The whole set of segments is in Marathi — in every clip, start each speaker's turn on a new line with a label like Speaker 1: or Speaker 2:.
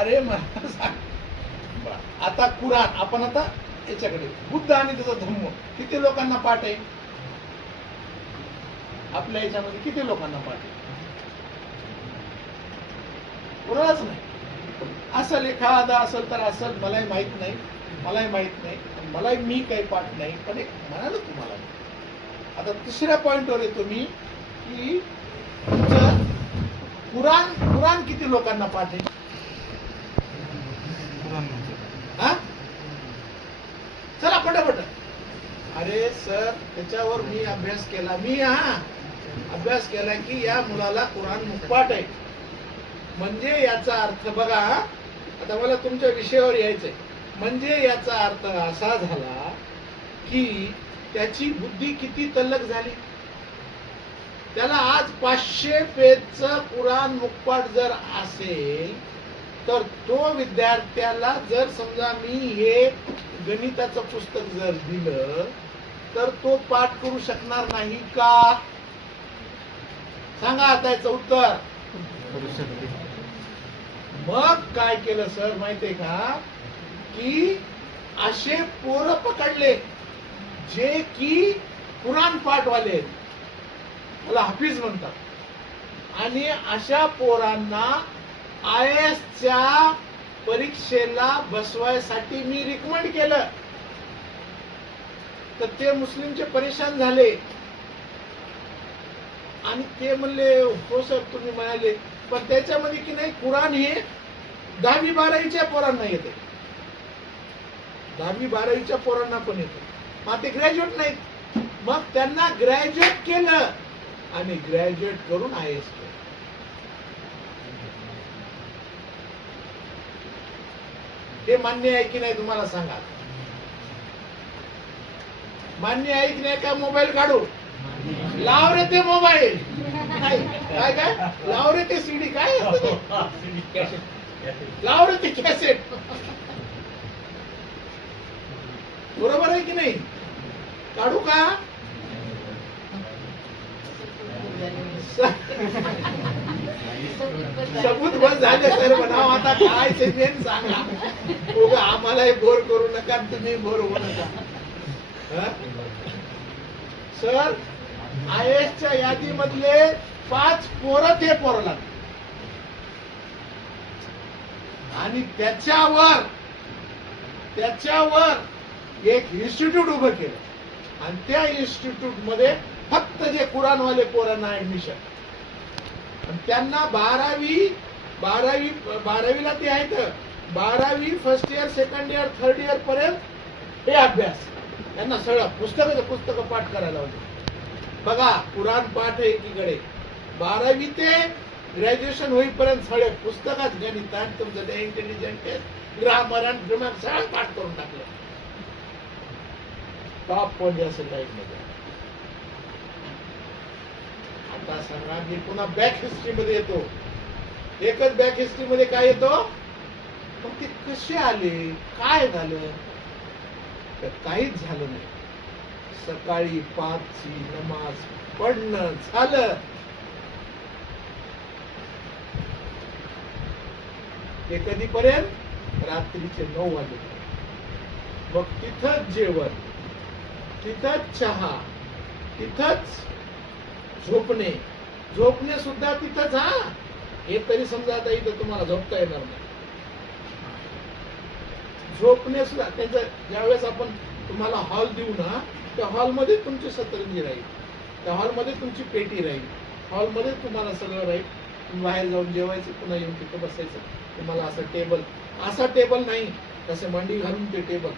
Speaker 1: अरे मला सांग. आता कुराण आपण आता याच्याकडे बुद्ध आणि त्याचा धम्म किती लोकांना पाठ आहे? आपल्या याच्यामध्ये किती लोकांना पाठ आहे? कुणालाच नाही. असेल एखादा असेल तर असेल मलाही माहीत नाही मलाही माहीत नाही पण मलाही मी काही पाठ नाही पण एक म्हणाल तुम्हाला आता तिसऱ्या पॉइंटवर येतो मी की तुमचं कुराण कुराण किती लोकांना पाठ आहे हा चला पटापट. अरे सर त्याच्यावर मी अभ्यास केला. मी हा अभ्यास केला की या मुलाला कुराण मुखपाट आहे. म्हणजे याचा अर्थ बघा आता मला तुमच्या विषयावर यायचंय. म्हणजे याचा अर्थ असा झाला की त्याची बुद्धी किती तल्लक झाली? त्याला आज पाचशे पेजचं कुराण मुखपाठ जर असेल तर तो विद्यार्थ्याला जर समजा मी हे गणिताचं पुस्तक जर दिलं तर तो पाठ करू शकणार नाही का? सांगा आता याच उत्तर. मग काय केलं सर माहितीये का? की असे पोर पकडले जे की कुराण पाठवाले. मला हाफीज हाफिज म्हणतात. आणि अशा पोरांना आय च्या परीक्षेला बसवायसाठी मी रिकमेंड केलं. तर ते मुस्लिमचे परेशान झाले. आणि ते म्हणले हो सर तुम्ही म्हणाले. पण त्याच्यामध्ये की नाही कुराण हे दहावी बारावीच्या पोरांना येते. दहावी बारावीच्या पोरांना पण येते. मग ते ग्रॅज्युएट नाहीत. मग त्यांना ग्रॅज्युएट केलं. आणि ग्रॅज्युएट करून आय एस केलं हे मान्य आहे की नाही तुम्हाला सांगा. मान्य आहे की नाही का मोबाईल काढू? लाव रे ते मोबाईल. नाही काय काय? लाव रे ते सीडी काय लाव रे ते कॅसेट बरोबर आहे की नाही? काढू का? सबूत बस झाले सर म्हणाव आता काय ते मेन सांगा. उगा आम्हालाही बोर करू नका तुम्ही बोर होऊ नका. सर आय च्या यादीमधले पाच पोरं ते पोरं लागले आणि त्याच्यावर त्याच्यावर एक इन्स्टिट्यूट उभं केलं. आणि त्या इन्स्टिट्यूटमध्ये फक्त जे कुराणवाले पोरांना ऍडमिशन त्यांना बारावी बारावी बारावीला ते आहेत. बारावी first year second year third year पर्यंत हे अभ्यास. त्यांना सगळं पुस्तकाचं पुस्तकं पाठ करायला होते बघा पुराण पाठ आहे एकीकडे. बारावी ते ग्रॅज्युएशन होईपर्यंत सगळे पुस्तकात गणित आणि तुमचं ते इंटेलिजंट टेस्ट ग्रामर आणि ग्रामर सगळं पाठ करून टाकलं. टॉप पॉईंट असेल लाईफमध्ये आता सांगा मी पुन्हा बॅक हिस्ट्री मध्ये येतो. एकच बॅक हिस्ट्री मध्ये काय येतो? मग ते कसे आले? काय झालं? तर काहीच झालं नाही. सकाळी पाचची नमाज पडणं झालं. ते कधीपर्यंत? रात्रीचे नऊ वाजे. मग तिथंच जेवण तिथंच चहा तिथंच झोपणे. झोपणे सुद्धा तिथंच हा? हे तरी समजा आता इथं तुम्हाला झोपता येणार नाही. झोपणे सुद्धा त्याचं ज्यावेळेस आपण तुम्हाला हॉल देऊ ना त्या हॉलमध्ये तुमची सतरंजी राहील. त्या हॉलमध्ये तुमची पेटी राहील. हॉलमध्ये तुम्हाला सगळं राहील. बाहेर जाऊन जेवायचं पुन्हा येऊन तिथं बसायचं. तुम्हाला असं टेबल असा टेबल नाही. तसे मांडी घालून ते टेबल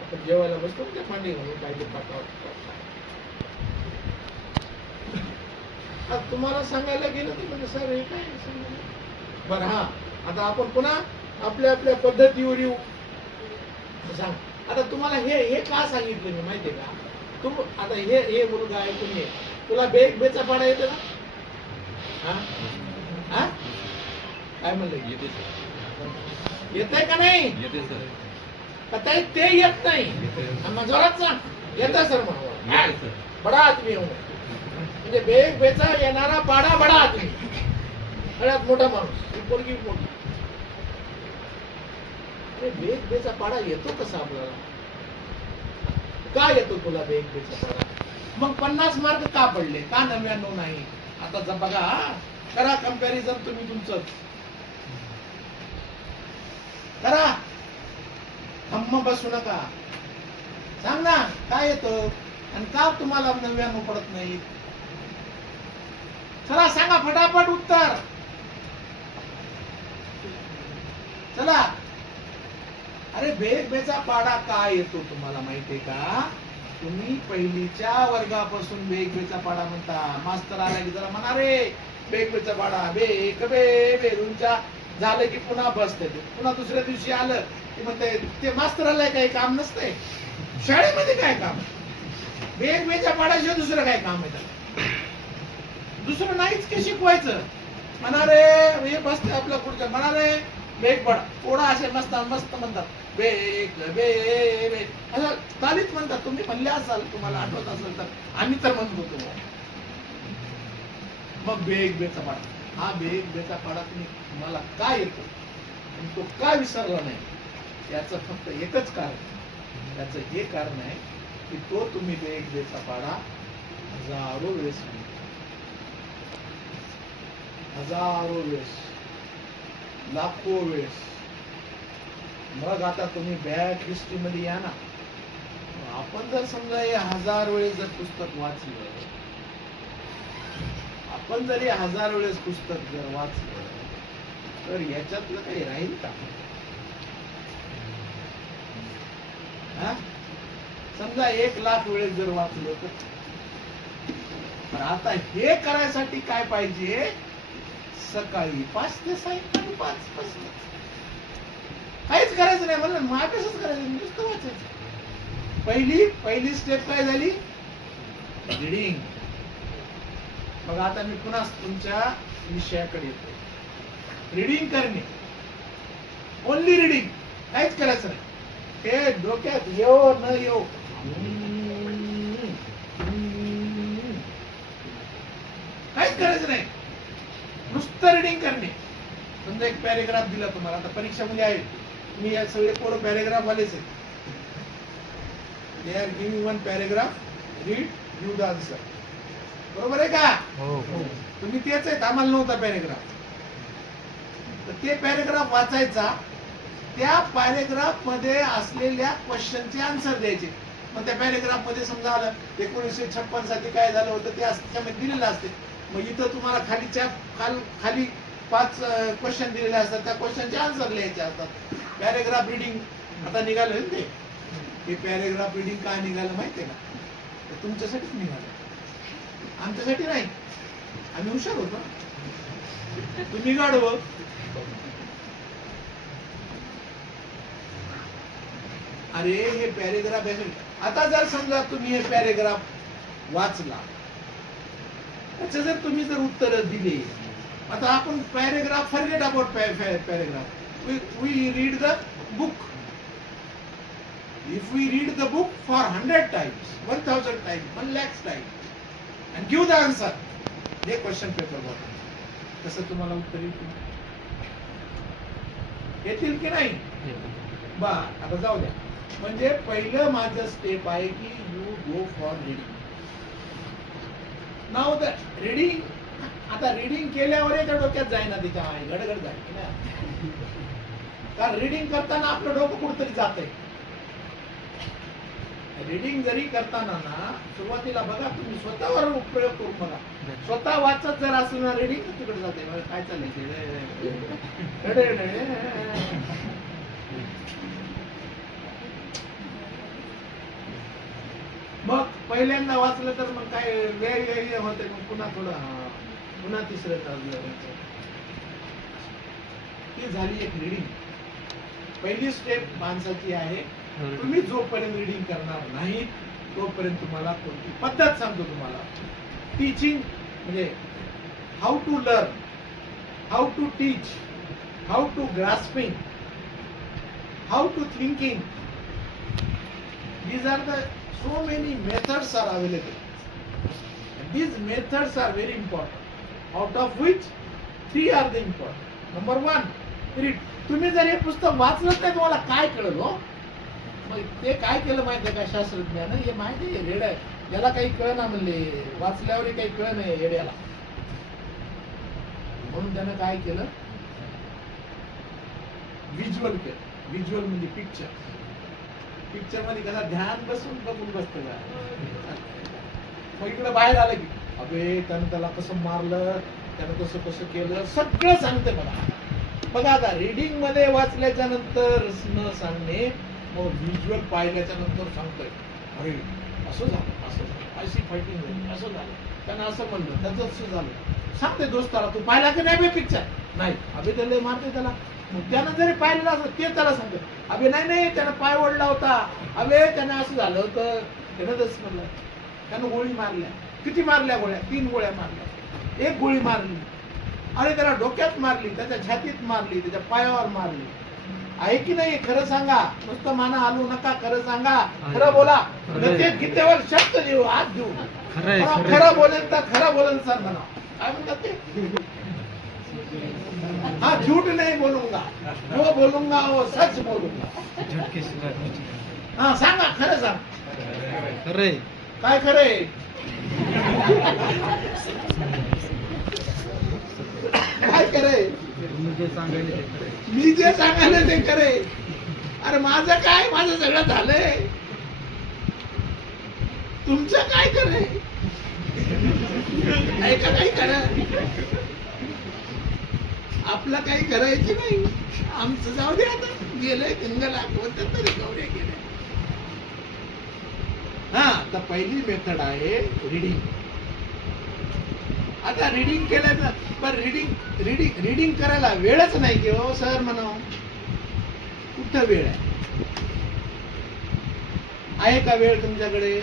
Speaker 1: आपण जेवायला बसतो म्हणजे ते मांडी घालून काही ते पाठावर आज तुम्हाला सांगायला गेलं तर म्हणजे सर हे काय? बरं हा. आता आपण पुन्हा आपल्या आपल्या पद्धतीवर येऊ. सांग. आता तुम्हाला हे हे का सांगितलं मी माहितीये का? तू आता हे हे मुलगा आहे तुम्ही. तुला बेग बेचा पाडा येतं ना हा? हा? काय म्हणलं?
Speaker 2: येते सर.
Speaker 1: येतंय का नाही?
Speaker 2: येते सर.
Speaker 1: का ताई ते येत नाही?
Speaker 2: येते
Speaker 1: जोरात सांग. येतं सर म्हणून.
Speaker 2: येते
Speaker 1: बडा आदमी मैं. म्हणजे बेग बेचा येणारा बाडा बडा आदमी सगळ्यात मोठा माणूस ही पोरगी मोठी. अरे बेग बेचा पाडा येतो कसा आपल्याला? का येतो तुला बेग बेचा पाडा? मग पन्नास मार्क का पडले? का नव्याण्णव नाही? आता जर बघा करा कंपॅरिझन तुम्ही तुमचं. करा. थम्म बसू नका. सांग ना काय येतं? आणि का तुम्हाला नव्याण्णव पडत नाही? चला सांगा फटाफट उत्तर. चला. अरे बेग बेचा पाडा काय येतो तुम्हाला माहितीये का? तुम्ही पहिलीच्या वर्गापासून बेग बेचा पाडा म्हणता. मास्तर आला की जरा म्हणा रे बेग बेचा पाडा बेक बे बेरूनच्या झालं की पुन्हा बसते. पुन्हा दुसऱ्या दिवशी आलं की म्हणते ते मास्तर आलाय काही काम नसते शाळेमध्ये काय काम? बेग पाडाशिवाय दुसरं काय काम आहे त्याला दुसरं नाहीच की शिकवायचं? म्हणा रे हे बसते आपल्या पुढच्या म्हणाले बेग पडा. पोडा असे मस्त मस्त म्हणतात. बेग बे बे असं चालीच म्हणतात तुम्ही. म्हणले असाल तुम्हाला आठवत असेल तर. आम्ही तर म्हणत होतो मग बेग बेचा पाडा. हा बेग बेचा पाडा तुम्ही. तुम्हाला काय येतो? तो का विसरला नाही? याचं फक्त एकच कारण. त्याचं हे कारण आहे की तो तुम्ही बेग बेचा पाडा हजारो वेळेस हजारो वेळेस लाखो वेळेस. मग आता तुम्ही बॅक हिस्ट्रीमध्ये या ना. आपण जर समजा हे हजार वेळेस जर पुस्तक वाचलं आपण जरी हजार वेळेस पुस्तक जर वाचलं तर याच्यातलं काही राहील का? हा? समजा एक लाख वेळेस जर वाचलं तर. आता हे करायसाठी काय पाहिजे? सकाळी पाच ते सायंकाळी पाच पासून काहीच करायचं नाही म्हणलं मग अभ्यासच करायचं नुसतं वाचायचं. पहिली पहिली स्टेप काय झाली? रिडिंग मग आता मी पुन्हा तुमच्या विषयाकडे येतो रिडिंग करणे. ओनली रिडिंग काहीच करायचं नाही. हे डोक्यात येऊ न येऊ काहीच करायचं नाही. नुसतं रिडिंग करणे. समजा एक पॅरेग्राफ दिला तुम्हाला आता परीक्षामध्ये आहे. तुम्ही या सगळे पोरं पॅरेग्राफ वालेच आहेत. They are giving one paragraph read you the answer बरोबर आहे का? तुम्ही तेच आहेत आम्हाला नव्हता पॅरेग्राफ तर ते पॅरेग्राफ वाचायचा त्या पॅरेग्राफमध्ये असलेल्या क्वेश्चनचे आन्सर द्यायचे. मग त्या पॅरेग्राफमध्ये समजा आलं एकोणीसशे छप्पनसाठी काय झालं होतं ते त्यामध्ये दिलेलं असते. मग इथं तुम्हाला खालीच्या खाल खाली पाच क्वेश्चन दिलेले असतात. त्या क्वेश्चनचे आन्सर लिहायचे असतात. पॅरेग्राफ रिडिंग आता निघालं ना ते? हे पॅरेग्राफ रिडिंग काय निघालं माहितीये का? तुमच्यासाठीच निघालं. आमच्यासाठी नाही. आम्ही हुशार होतो. तुम्ही गाडव अरे हे पॅरेग्राफ आता जर समजा तुम्ही हे पॅरेग्राफ वाचला त्याचे जर तुम्ही जर उत्तर दिले आता आपण paragraph forget about paragraph we read the book if we read the book for hundred times one thousand times one lakhs times and give the answer हे क्वेश्चन पेपर वर. तसं तुम्हाला उत्तर येतील. येतील की नाही? बा आता जाऊ द्या. म्हणजे पहिलं माझं स्टेप आहे की you go for reading now the reading आता रिडिंग केल्यावर त्या डोक्यात जाईना त्याच्या आई गडगड ना कारण रिडिंग करताना आपलं डोकं कुठतरी जात रिडिंग जरी करताना ना सुरुवातीला बघा तुम्ही स्वतःवर प्रयोग करून बघा. स्वतः वाचत जर असलं ना रिडिंग तिकडे जाते काय चाललंय ते? रे, रे, रे, रे. मग पहिल्यांदा वाचलं तर मग काय वेळ वेळ होते. मग पुन्हा थोडं पुन्हा तिसरं चाललं ती झाली एक रिडिंग पहिली स्टेप माणसाची आहे. तुम्ही जोपर्यंत रिडिंग करणार नाही तोपर्यंत तुम्हाला कोणती पद्धत सांगतो तुम्हाला. टीचिंग म्हणजे how to learn how to teach how to grasping how to thinking these are the so many methods are available. And these methods are very important. Out of which three are the important. Number one read. तुम्ही जर हे पुस्तक वाचलं नाही तुम्हाला काय कळलं हो? मग ते काय केलं माहिती आहे का शास्त्रज्ञानं? हे माहिती आहे रेड आहे. याला काही कळना म्हणले. वाचल्यावर काही कळ नाही हेड्याला म्हणून त्यानं काय केलं? व्हिज्युअल केलं. व्हिज्युअल म्हणजे पिक्चर पिक्चरमध्ये कसा ध्यान बसून बघून बसतं का मग इकडे बाहेर आलं की अबे त्यानं त्याला कसं मारलं त्यानं कसं कसं केलं सगळं सांगते बघा बघा आता रिडिंगमध्ये वाचल्याच्या नंतर न सांगणे मग व्हिज्युअल पाहिल्याच्या नंतर सांगतोय. अरे असं झालं असं झालं. अशी फायटिंग झाली असं झालं. त्यानं असं म्हणलं त्याचं असं झालं. सांगते दोस्ताला तू पाहिला की नाही बे पिक्चर नाही. अबे त्याला मारते त्याला. मग त्यानं जरी पाहिलेलं असं ते त्याला सांगते अबे नाही नाही त्यानं पाय ओढला होता. अबे त्यानं असं झालं होतं. त्यानं तसं म्हणलं. त्यानं गोळी मारल्या. किती मारल्या गोळ्या? तीन गोळ्या मारल्या. एक गोळी मारली. अरे त्याला डोक्यात मारली त्याच्या छातीत मारली त्याच्या पायावर मारली. आहे की नाही? खरं सांगा. नुसतं माना आलू नका खरं सांगा. खरं बोला. ते गीतेवर शब्द देऊ हात देऊ. खरं बोलेल तर खरं बोलेल सर म्हणा. काय म्हणतात ते? हा झूठ नाही बोलूंगा. जो बोलूंगा वो सच बोलूंगा.
Speaker 3: झटके शिवाय
Speaker 1: हा सांगा खरं सांग.
Speaker 3: खरंय
Speaker 1: काय खरंय काय
Speaker 3: तुम्ही जे सांगायले ते खरंय
Speaker 1: मी जे सांगायला ते करे अरे माझं काय? माझं सगळं झालंय. तुमचं काय करे ऐका काही करा आपलं काही करायचं नाही. आमचं जाऊ दे आता. गेलंय गंगाला कोणत्या तरी गौऱ्या गेल्या. हा तर पहिली मेथड आहे रिडिंग आता रिडिंग केलं पण रिडिंग रिडिंग रिडिंग करायला वेळच नाही की हो सर म्हणा कुठं वेळ आहे? आहे का वेळ तुमच्याकडे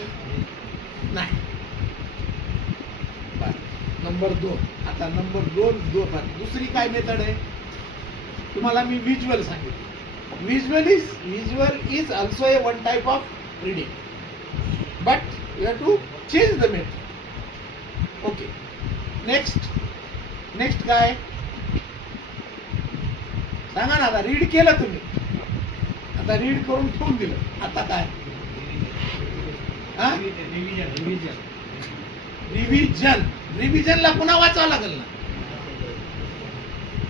Speaker 1: नाही नंबर दोन. आता नंबर दोन दोन दुसरी काय मेथड आहे? तुम्हाला मी व्हिज्युअल सांगितलं. Visual is visual is also a one type of reading but you have to change the method okay next next काय? सांगा ना आता रीड केलं तुम्ही. आता रीड करून ठेवून दिलं. आता काय? हा? रिव्हिजन रिव्हिजनला पुन्हा वाचावं लागेल ना.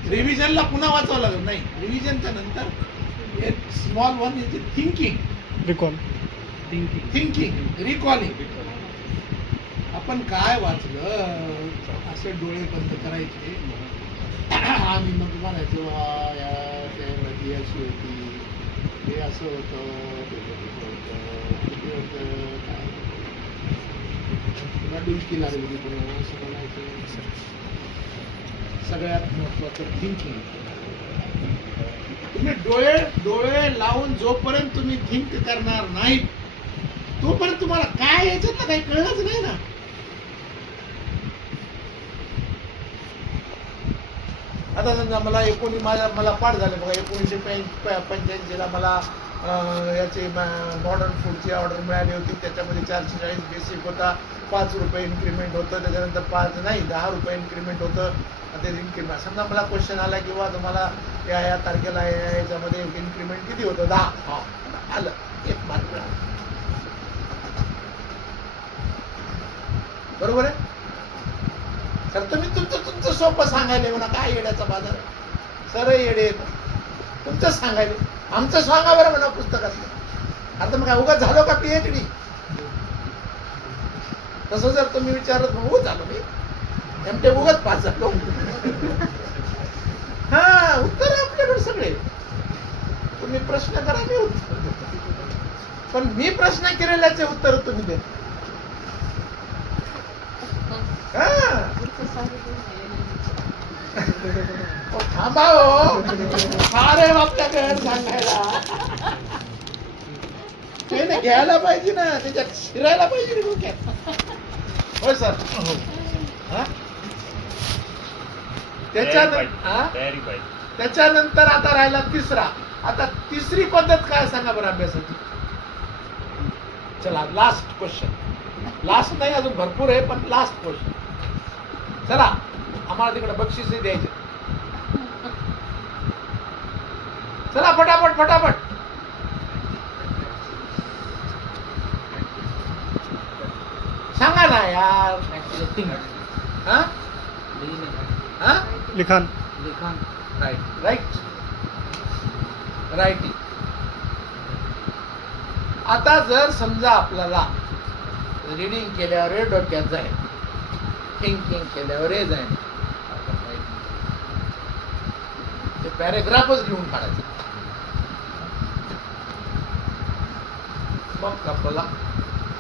Speaker 1: रिव्हिजनला पुन्हा वाचावं लागेल. नाही रिव्हिजनच्या नंतर एक small one is thinking
Speaker 3: recall thinking
Speaker 1: thinking recalling आपण काय वाचलं? असे डोळे बंद करायचे. आणि मग म्हणायचो "वा, या त्या नदी अशी होती. हे असं होतं ते तसं होतं किती होतं काय पुन्हा डुलकी म्हणजे पुन्हा असं म्हणायचं सगळ्यात महत्वाचं थिंकिंग तुम्ही डोळे डोळे लावून जोपर्यंत तुम्ही थिंक करणार नाही तोपर्यंत तुम्हाला काय याच्यातलं काही कळलंच नाही ना. आता समजा मला एकोणी माझ्या मला पाठ झाले बघा एकोणीसशे पंच्याऐंशीला मला याचे मॉडर्न फूडची ऑर्डर मिळाली होती त्याच्यामध्ये चारशे चाळीस बेसिक होता. पाच रुपये इन्क्रीमेंट होतं त्याच्यानंतर पाच नाही दहा रुपये इन्क्रीमेंट होतं ते इन्क्रीमेंट समजा मला क्वेश्चन आला किंवा तुम्हाला या या तारखेला या याच्यामध्ये इन्क्रीमेंट किती होतं? दहा. हा. आलं. एक मार्क मिळाला. बरोबर आहे? सर तुम्ही तुमचं तुमचं सोपं सांगायला येऊ ना काय येड्याचा बाजार? सर येडे तुमचं सांगायला आमचं सांगा बरं म्हणा पुस्तकातलं. आता मग काय उगाच झालो का पीएचडी तसं जर तुम्ही विचारत मग झालो मी. एमटे उगाच पास झालो. हा उत्तर आपल्याकडे सगळे. तुम्ही प्रश्न करा मी उत्तर पण मी प्रश्न केलेल्याचे उत्तर तुम्ही देत. हा. ओ, फार हो. आहे आपल्याकडे सांगायला. ना घ्यायला पाहिजे ना त्याच्यात शिरायला पाहिजे डोक्यात. होय सर. हा? हा? त्याच्यानंतर आता राहिला तिसरा. आता तिसरी पद्धत काय सांगा बरं अभ्यासाची? चला लास्ट क्वेश्चन लास्ट नाही अजून भरपूर आहे पण लास्ट क्वेश्चन चला आम्हाला तिकडे बक्षीस द्यायचे. चला फटाफट फटाफट
Speaker 3: Acting.
Speaker 1: हा. हा?
Speaker 2: लिखाण.
Speaker 3: लिखाण.
Speaker 1: राईट राईट राईटिंग आता जर समजा आपल्याला रिडिंग केल्यावर हे डोक्यात जाईल. थिंकिंग केल्यावर हे जाईल. ते पॅरेग्राफच लिहून काढायचे. मग आपल्याला.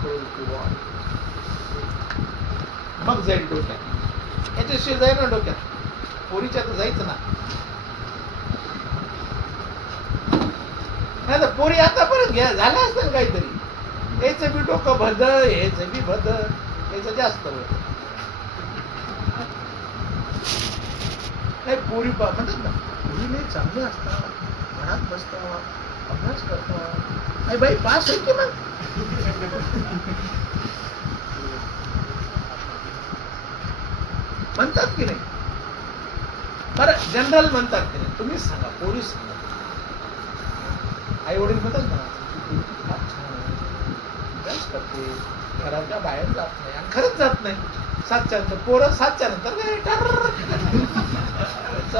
Speaker 1: कळू की बुवा. मग जाईल डोक्यात. याच्याशिवाय जाईल ना डोक्यात. पोरीच्या तर जायचं ना. नाही तर पोरी आतापर्यंत घ्या झालं असतं काहीतरी. याचं बी डोकं भद याचं बी भद याचं जास्त होत. नाही पोरी पा म्हणतात ना पोरी नाही चांगले असतात. घरात बसतात. अभ्यास करतात. नाही बाई पास होईल की मग? म्हणतात की नाही? बरं जनरल म्हणतात की नाही? तुम्हीच सांगा पोलीस सांगा. आई वडील म्हणतात ना करते. घराच्या बाहेर जात नाही आणि खरंच जात नाही. सातच्या नंतर पोरं सातच्या नंतर काय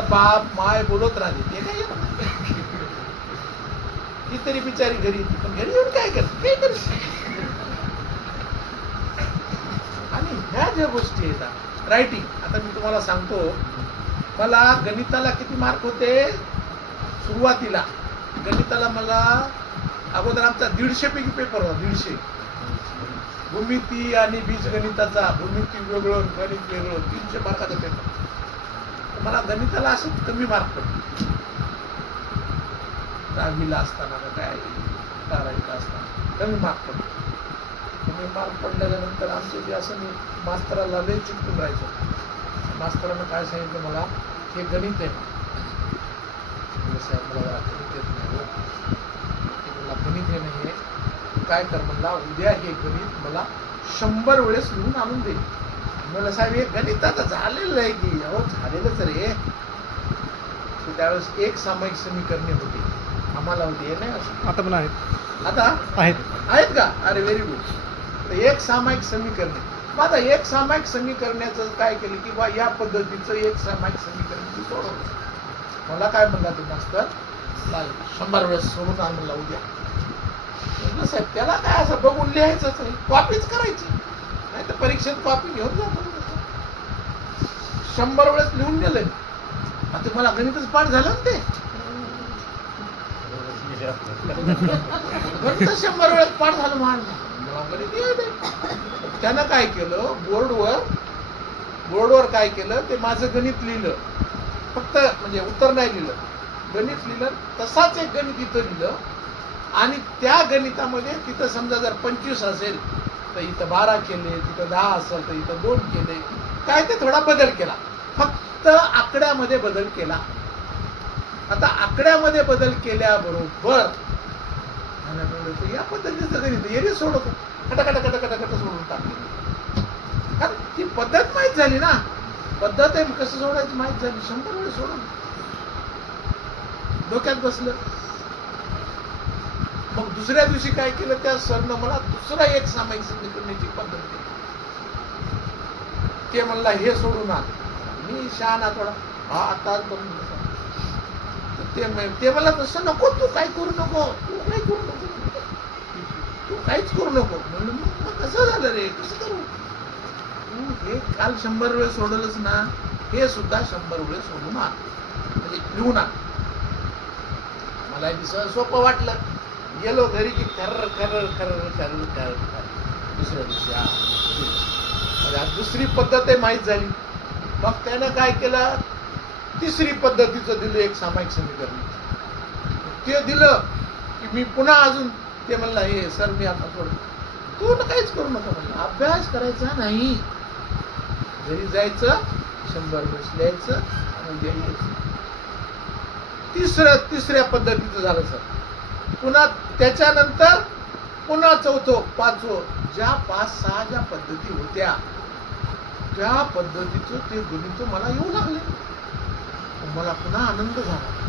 Speaker 1: बाप माय बोलत राहते. ते काय येत नाही. ती तरी बिचारी घरी पण घरी येऊन काय करते? काय करते आणि ह्या ज्या गोष्टी येतात रायटिंग आता मी तुम्हाला सांगतो मला गणिताला किती मार्क होते? सुरुवातीला. गणिताला मला अगोदर आमचा दीडशेपैकी पेपर होता दीडशे. भूमिती आणि बीजगणिताचा भूमिती वेगळं गणित वेगळं तीनशे मार्काचा पेपर मला गणिताला असंच कमी मार्क पडले. दहावीला असताना का काय बारावीला असताना कमी मार्क पडले. कमी मार्क पडल्यानंतर आमचे जे असं मी मास्तराला लय चिकटून राहायचं. मास्तरानं काय सांगितलं मला हे गणित आहे. म्हणलं, साहेब मला गणित येत नाही हो. मला गणित हे तू काय कर म्हणला उद्या हे गणित मला शंभर वेळेस लिहून आणून दे. म्हणलं साहेब हे गणित आता झालेलं आहे की? अहो झालेलंच रे त्यावेळेस एक सामायिक समीकरणे होती. आम्हाला होती हे नाही असं?
Speaker 2: आता पण आहेत.
Speaker 1: आता?
Speaker 2: आहेत.
Speaker 1: आहेत का? अरे व्हेरी गुड तर एक सामायिक समीकरणे. आता एक सामायिक समीकरणाचं काय केलं की बा या पद्धतीचं एक सामायिक समीकरण सोडवलं. मला काय म्हणला ते मास्तर? शंभर वेळेस सोडून आण म्हणला उद्या म्हटलं साहेब त्याला काय असं बघून लिहायचंच नाही. कॉपीच करायची. नाही तर परीक्षेत कॉपी घेऊन जातो. शंभर वेळेस लिहून गेलंय आता मला गणितच पाठ झालं ना ते? गणित शंभर वेळेस पाठ झालं मला गणित दे. त्यानं काय केलं? बोर्डवर बोर्डवर काय केलं? ते माझं गणित लिहिलं. फक्त म्हणजे उत्तर नाही लिहिलं गणित लिहिलं तसाच एक गणित इथं लिहिलं. आणि त्या गणितामध्ये तिथं समजा जर पंचवीस असेल तर इथं बारा केले तिथं दहा असेल तर इथं दोन केले. काय ते थोडा बदल केला. फक्त आकड्यामध्ये बदल केला. आता आकड्यामध्ये बदल केल्याबरोबर तर या पद्धतीचं गणित एरी सोडतो खटखट खटखट खट सोडून टाकले. कारण ती पद्धत माहीत झाली ना. पद्धत आहे कसं सोडायची माहीत झाली. शंभर वेळ सोडून. डोक्यात बसलं. मग दुसऱ्या दिवशी काय केलं? त्या सरनं मला दुसरा एक सामायिक समीकरणाची पद्धत दिली. ते म्हणला हे सोडून ना मी शहाणा थोडा. हा आता करून तर ते ते मला तसं नको तू काय करू नको? तू काय करू नको? काहीच करू नको. म्हणलं मग मग कसं झालं रे? कसं करू? हे काल शंभर वेळ सोडलंच ना हे सुद्धा शंभर वेळ सोडून आण म्हणजे लिहून आण मला हे दिसं सोपं वाटलं. गेलो घरी की खर खर खर खर खर दुसऱ्या दिवशी म्हणजे आज दुसरी पद्धत आहे माहीत झाली. मग त्यानं काय केलं? तिसरी पद्धतीचं दिलं एक सामायिक समीकरण. ते दिलं की मी पुन्हा अजून ते म्हणला हे सर मी आता सोड तू न काहीच करू नका म्हणलं. अभ्यास करायचा नाही. घरी जायचं शंभर वेळेस लिहायचं आणि उद्या यायचं. तिसऱ्या तिसऱ्या पद्धतीचं झालं सर. पुन्हा त्याच्यानंतर पुन्हा चौथो पाचवं ज्या पाच सहा ज्या पद्धती होत्या त्या पद्धतीचं ते गणित मला येऊ लागले. मला पुन्हा आनंद झाला.